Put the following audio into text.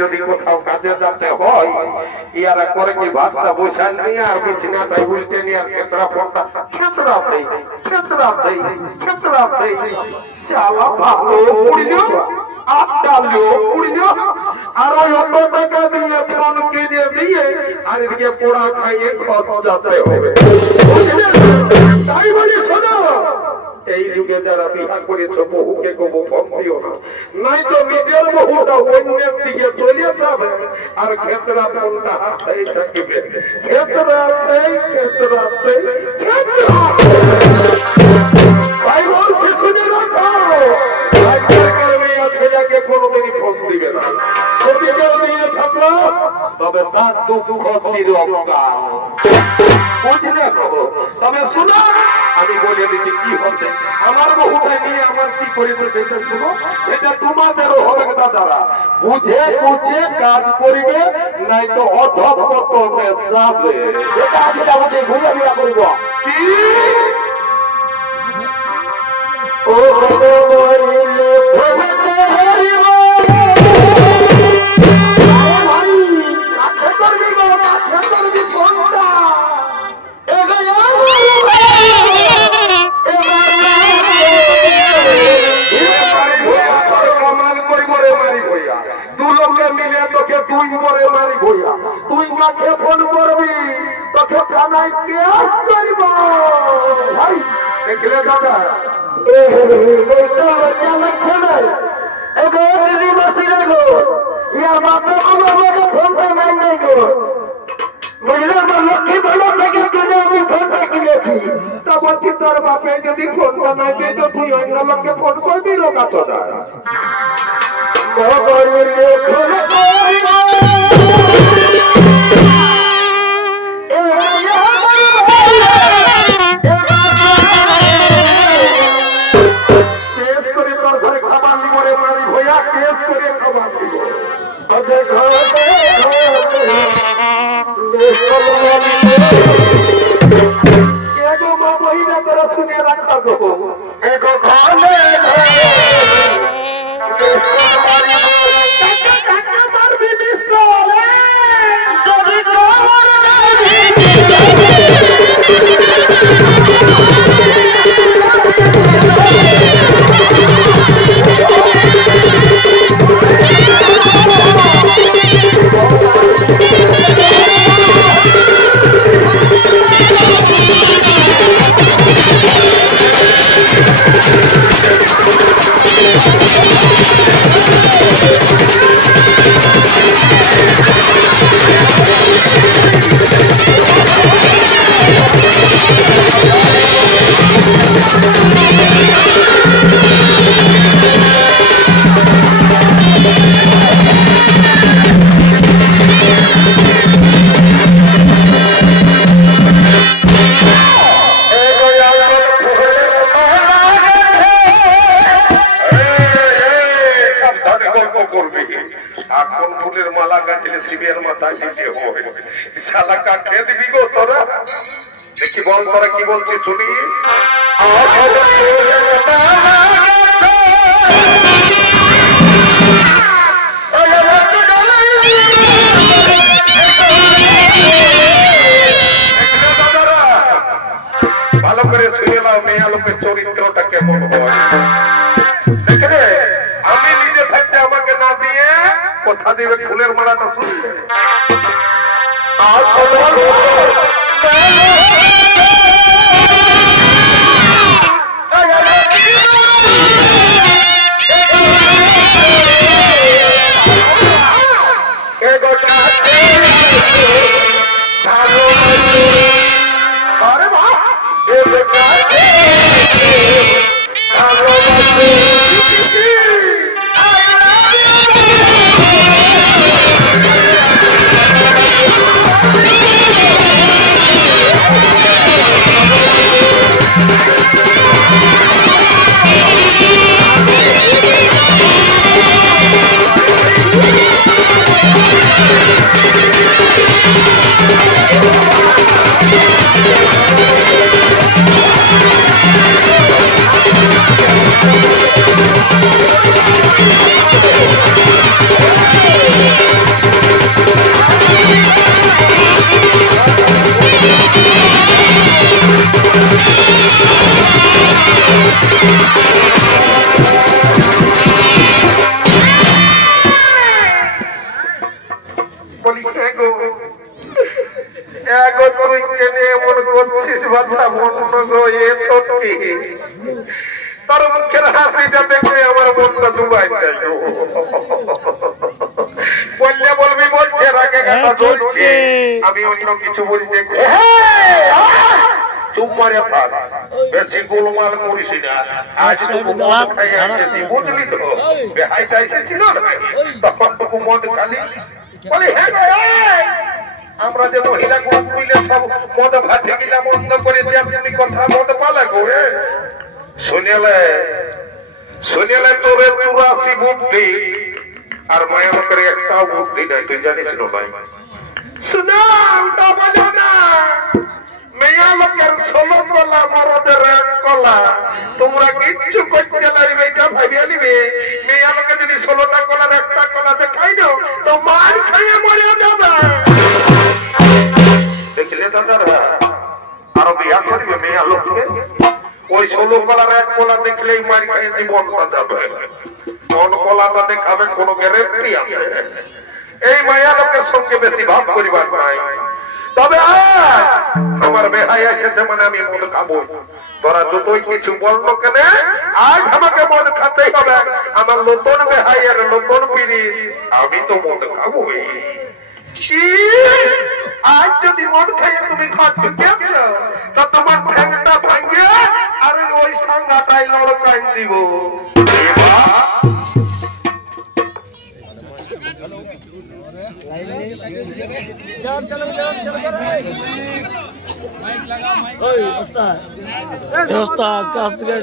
যদি কোথাও কাজে যেতে হয় ইয়ারা করে কি ভাতটা বসান নিয়ে আর বিছানাটাই উল্টে নিয়ে আর ক্ষেত্রাতে শালা ভালো পুড়িও আটটা লোক পুড়িও আর ওই অত টাকা দিয়ে ফোন কিনে দিয়ে আর এদিকে পোড়া খাইয়ে খরচাতে হবে। তাই বলি শোনো, এই যুগে যারা বিবাহ করেছে বহুকে কবু কম দিও না, নাই তো নিজের বহুটা অন্যের দিকে চলে যাবে আর ক্ষেত্রা ফোনটা হাতেই থাকিবে। ভাই বলছি শুনে রাখো, আজকালকার মেয়ে ছেলেকে কোনোদিনই ফোন দিবে না। যদি কেউ নিয়ে থাকো তবে তার দুঃখ চিরকাল, বুঝলে? তবে শোনো, আমি বলে দিচ্ছি কি হচ্ছে আমার বহুটা নিয়ে আমার কি করিবে সেটা শুনো। এটা তোমাদেরও হবে দাদারা, বুঝে বুঝে কাজ করিবে, নাই তো অধঃপতনে যাবে। এটা আজকে আমাদের ঘুরে ঘুরা করিব কি ও মিলে তোকে তুই মরে মারি ভইয়া, তুই মাকে ফোন করবি তোকে থানায় কেস করব। ভাই দেখলে দাদা তোর বাপে যদি ফোনটা নাই পেয়ে তো তুই অন্য লোককে ফোন করবি লোক আছো না। শুনে রাখা শিবের মাথায় দিতে হবে। শালা কাকে দিবি গো তোরা? দেখি বল তোরা কি বলছি শুনি। ভালো করে শুনে নাও মেয়ে লোকের চরিত্রটা কেমন হয়। দেখে আমি নিজে থাকতে আমাকে না দিয়ে কোথা দিবে ফুলের মালাটা শুনবে। লাবণ্য গো এ ছোটকি তোর মুখের হাসিটা দেখলে আমার মনটা ডুবাই যায় বললে বলবি বলছে রাগে কথা চলছে আমি অন্য কিছু বলতে চুপ মারে থাক বেশি গোলমাল করিস না আজ তো মদ খাই আসছি বুঝলি তো বেহাইটা এসেছিল তখন তো মদ খালি বলে হ্যাঁ আমরা যে মহিলা গ্রুপ মিলে সব মদ ভাতে গিলা বন্ধ করেছি আপনি কথা মদ পালা করে শুনেলে তোরে 84 বুদ্ধি আর মায়া লোকের একটাও বুদ্ধি নাই তুই জানিস না ভাই শুনো ওটা বলো না মেয়া লোকের 16 কলা মরদের 1 কলা তোমরা কিচ্ছু করতে লাগবে এটা ভাবিয়া নিবে মেয়া লোকে যদি 16টা কলার 1টা কলা দেখাই দাও তো মার খেয়ে মরে যাবে দেখলে দাদারা আরো বিয়া করবে মেয়া লোককে ওই 16 কলার 1 কলা দেখলেই মার খেয়ে জীবনটা যাবে কোন কলাটা দেখাবে কোন গ্যারান্টি আছে এই মায়া লোকের সঙ্গে বেশি ভাব করিবার নাই তবে আমার বেহাই এসেছে মানে আমি মদ খাবো তোরা যতই কিছু বললো কেন আজ আমাকে মদ খাতেই হবে আমার নতুন বেহাই আর নতুন পিড়ি আমি তো মদ খাবো আজ যদি মদ খাইয়ে তুমি খাটতে গেছ তো তোমার ঠ্যাংটা ভাঙে আর ওই সাঙ্গাটাই লড়কাই দিব ওস্তাদ কাজ থেকে